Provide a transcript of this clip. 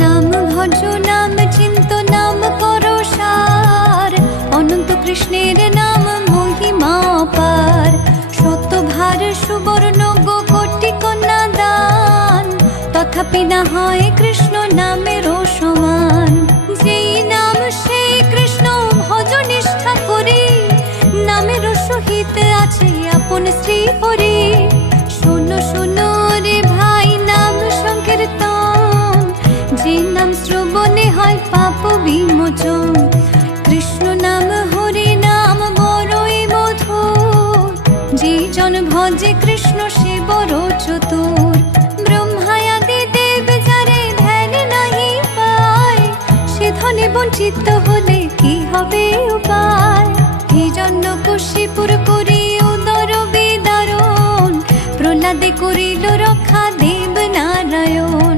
নাম ভজ নাম চিন্ত নাম করো সার, অনন্ত কৃষ্ণের নাম মহিমা পার। শতভার সুবর্ণ গো কোটি কন্যা দান, তথাপি না হয় কৃষ্ণ নামেরও সমান। যেই নাম সেই কৃষ্ণ ভজ নিষ্ঠা করি, নামের সহিত আছে আপন শ্রী হরি। শোনো শোনো রে ভাই নাম সংকীর্তন, যে নাম শ্রবণে হয় পাপ বিমোচন। কৃষ্ণ নাম হরি নাম বড়ই মধুর, যে জন ভজে কৃষ্ণ সে বড় চতুর। ব্রহ্মায়াদি দেব যারে ধ্যান নাহি পায়, সে ধনে বঞ্চিত হলে কি হবে উপায়। হিরণ্যকশিপুর করি উদর বিদারণ, প্রহ্লাদে করিল রক্ষা দেব নারায়ণ।